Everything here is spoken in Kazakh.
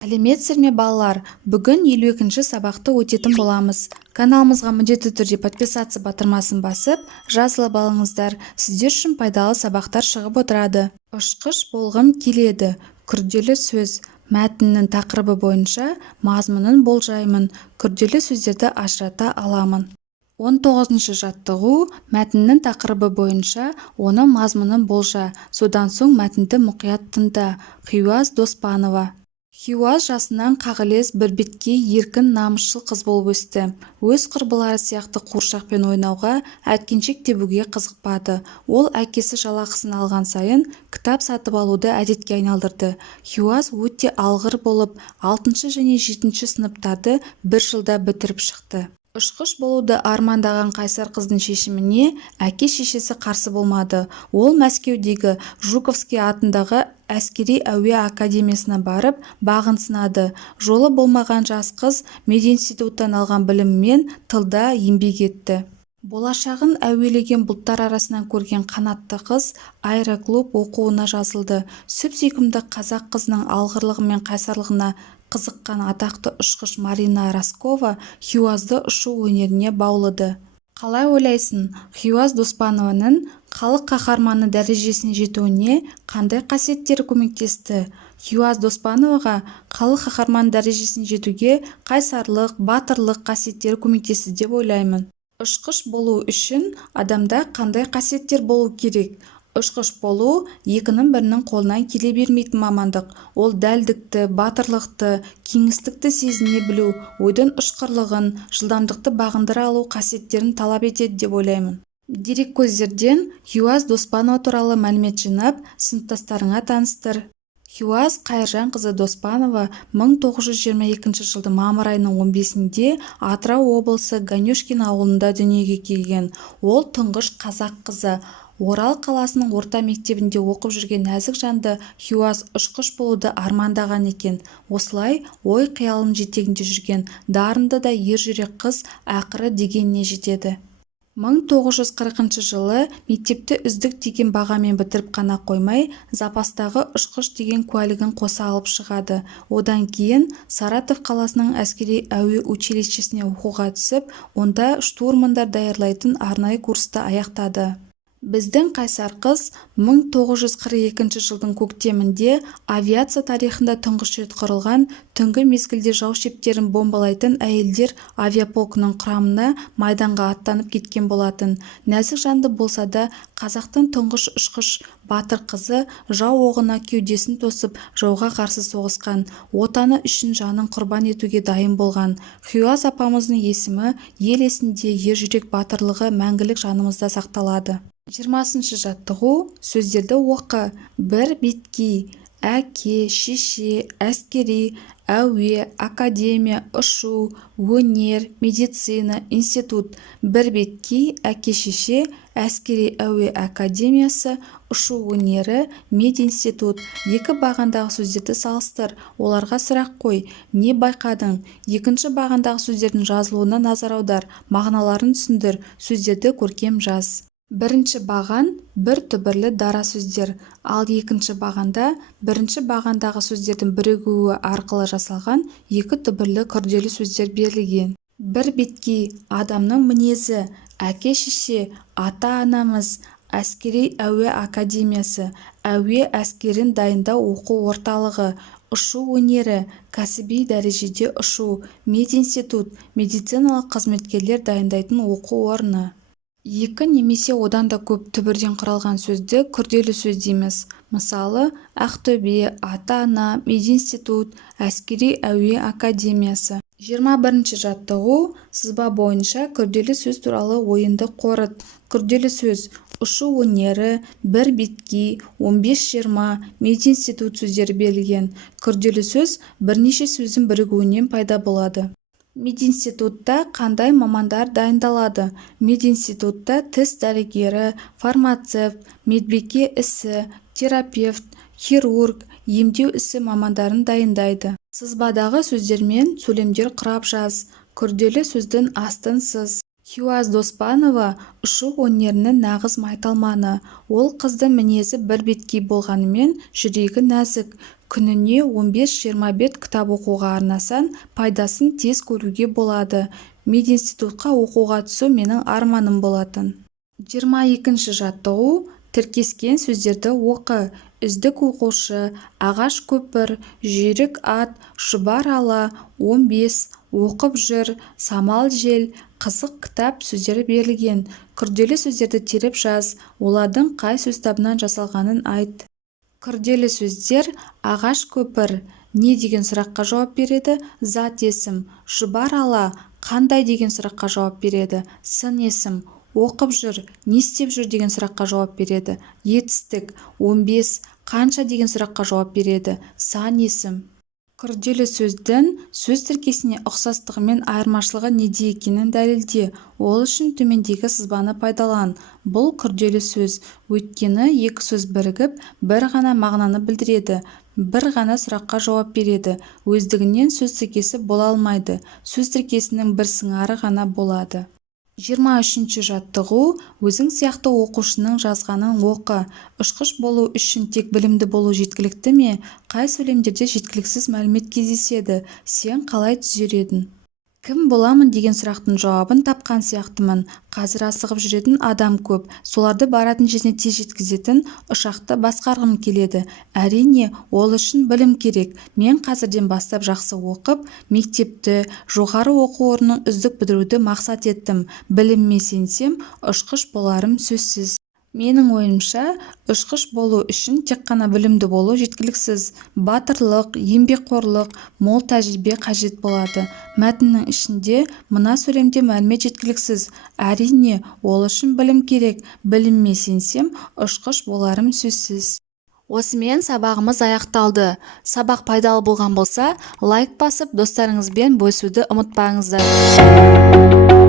Сәлеметсіздер ме балалар? Бүгін 52-ші сабақты өтетін боламыз. Каналымызға міндетті түрде подписаться батырмасын басып, жазылып алыңыздар. Сіздер үшін пайдалы сабақтар шығып отырады. Ұшқыш болғым келеді. Күрделі сөз. Мәтіннің тақырыбы бойынша мазмұнын болжаймын. Күрделі сөздерді ажырата аламын. 19-шы жаттығу. Мәтіннің тақырыбы бойынша оның мазмұнын болжа. Содан соң мәтінді мұқият тыңда. Хиуаз Доспанова. Хиуаз жасынан қағылез бірбеткей еркін намысшыл қыз болып өсті. Өз құрбылары сияқты қуыршақпен ойнауға, әткеншек тебуге қызықпады. Ол әкесі жалақысын алған сайын кітап сатып алуды әдетке айналдырды. Хиуаз өте алғыр болып, 6 және 7 сыныптарды бір жылда бітіріп шықты. Ұшқыш болуды армандаған қайсар қыздың шешіміне әке-шешесі қарсы болмады. Ол Мәскеудегі Жуковский атындағы әскери әуе академиясына барып, бағын сынады. Жолы болмаған жас қыз мединституттан алған білімімен тылда еңбек етті. Болашағын әуелеген бұлттар арасынан көрген қанатты қыз аэроклуб оқуына жазылды. Сүп-сүйкімді қазақ қызының алғырлығы мен қайсарлығына қызыққан атақты ұшқыш Марина Раскова Хиуазды ұшу өнеріне баулыды. Қалай ойлайсың, Хиуаз Доспанованың халық қаһарманы дәрежесіне жетуіне қандай қасиеттері көмектесті? Хиуаз Доспановаға халық қаһарманы дәрежесіне жетуге қайсарлық, батырлық қасиеттері көмектесті деп ойлаймын. Ұшқыш болу үшін адамда қандай қасиеттер болу керек? Ұшқыш болу екінің бірінің қолынан келе бермейтін мамандық. Ол дәлдікті, батырлықты, кеңістікті сезіне білу, ойдың ұшқырлығын, жылдамдықты бағындыра алу қасиеттерін талап етеді деп ойлаймын. Дереккөздерден Хиуаз Доспанова туралы мәлімет жинап, сыныптастарыңа таныстыр. Хиуаз Қайыржанқызы Доспанова 1922 жылдың мамыр айының 15-інде Атырау облысы Ганюшкин ауылында дүниеге келген. Ол тұңғыш қазақ қызы. Орал қаласының орта мектебінде оқып жүрген нәзік жанды Хиуаз ұшқыш болуды армандаған екен. Осылай ой қиялының жетегінде жүрген дарынды да ержүрек қыз ақыры дегеніне жетеді. 1940 жылы мектепті үздік деген бағамен бітіріп қана қоймай, запастағы ұшқыш деген куәлігін қоса алып шығады. Одан кейін Саратов қаласының әскери әуе училищесіне оқуға түсіп, онда штурмандар даярлайтын арнайы курсты аяқтады. Біздің қайсар қыз 1942 жылдың көктемінде авиация тарихында тұңғыш рет құрылған түнгі мезгілде жау шептерін бомбалайтын әйелдер авиаполкының құрамына майданға аттанып кеткен болатын. Нәзік жанды болса да, қазақтың тұңғыш ұшқыш батыр қызы жау оғына кеудесін тосып, жауға қарсы соғысқан, отаны үшін жанын құрбан етуге дайын болған. Хиуаз апамыздың есімі ел есінде, ержүрек батырлығы мәңгілік жанымызда сақталады. 20-шы жаттығу. Сөздерді оқы. Бір беткей. Әке, шеше, әскери, әуе, академия, ұшу, өнер, медицина, институт. Бір беткей. Әке, шеше, әскери, әуе академиясы, ұшу өнері, мединститут. Екі бағандағы сөздерді салыстыр. Оларға сұрақ қой. Не байқадың? Екінші бағандағы сөздердің жазылуына назар аудар. Мағыналарын түсіндір. Сөздерді көркем жаз. Бірінші баған бір түбірлі дара сөздер, ал екінші бағанда бірінші бағандағы сөздердің бірігуі арқылы жасалған екі түбірлі күрделі сөздер берілген. Бір беткей адамның мінезі, әке-шеше, ата-анамыз, әскери әуе академиясы, әуе әскерін дайындау оқу орталығы, ұшу өнері, кәсіби дәрежеде ұшу, мединститут, медициналық қызметкерлер дайындайтын оқу орны. Екі немесе одан да көп түбірден құралған сөзді күрделі сөз дейміз. Мысалы, Ақтөбе, ата-ана, мединститут, әскери әуе академиясы. 21-ші жаттығу. Сызба бойынша күрделі сөз туралы ойынды қорыт. Күрделі сөз. Ұшу өнері, бір беткей, 15-20, мединститут сөздері берілген. Күрделі сөз бірнеше сөздің бірігуінен пайда болады. Мединститутта қандай мамандар дайындалады? Мединститутта тіс дәрігері, фармацевт, медбике ісі, терапевт, хирург, емдеу ісі мамандарын дайындайды. Сызбадағы сөздермен сөйлемдер құрап жаз. Күрделі сөздің астын сыз. Хиуаз Доспанова ұшу өнерінің нағыз майталманы. Ол қыздың мінезі бір беткей болғанымен жүрегі нәзік. күніне 15-20 бет кітап оқуға арнасаң, пайдасын тез көруге болады. Мединститутқа оқуға түсу менің арманым болатын. 22-ші жаттығу. Тіркескен сөздерді оқы. Үздік оқушы, ағаш көпір, жүйрік ат, шұбар ала, 15, оқып жүр, самал жел, қызық кітап сөздері берілген. Күрделі сөздерді теріп жаз. Олардың қай сөз табынан жасалғанын айт. Күрделі сөздер: ағаш көпір не деген сұраққа жауап береді? Зат есім. Шұбар ала қандай деген сұраққа жауап береді? Сын есім. Оқып жүр не істеп жүр деген сұраққа жауап береді? Етістік. 15 қанша деген сұраққа жауап береді? Сан есім. Күрделі сөздің сөз тіркесіне ұқсастығы мен айырмашылығы неде екенін дәлелде. Ол үшін төмендегі сызбаны пайдалан. Бұл күрделі сөз, өйткені екі сөз бірігіп, бір ғана мағынаны білдіреді, бір ғана сұраққа жауап береді. Өздігінен сөз тіркесі бола алмайды. Сөз тіркесінің бір сыңары ғана болады. 23-ші жаттығу. Өзің сияқты оқушының жазғанын оқы. Ұшқыш болу үшін тек білімді болу жеткілікті ме? Қай сөйлемдерде жеткіліксіз мәлімет кездеседі? Сен қалай түзер едің? Кім боламын деген сұрақтың жауабын тапқан сияқтымын. Қазір асығып жүретін адам көп. Соларды баратын жеріне тез жеткізетін ұшақты басқарғым келеді. Әрине, ол үшін білім керек. Мен қазірден бастап жақсы оқып, мектепті, жоғары оқу орнының үздік бітіруді мақсат еттім. Білімме сенсем, ұшқыш боларым сөзсіз. Менің ойымша, ұшқыш болу үшін тек қана білімді болу жеткіліксіз. Батырлық, еңбекқорлық, мол тәжірибе қажет болады. Мәтіннің ішінде мына сөйлемде мәлімет жеткіліксіз. Әрине, ол үшін білім керек. Білімме сенсем, ұшқыш боларым сөзсіз. Осымен сабағымыз аяқталды. Сабақ пайдалы болған болса, лайк басып, достарыңызбен бөлісуді ұмытпаңыздар.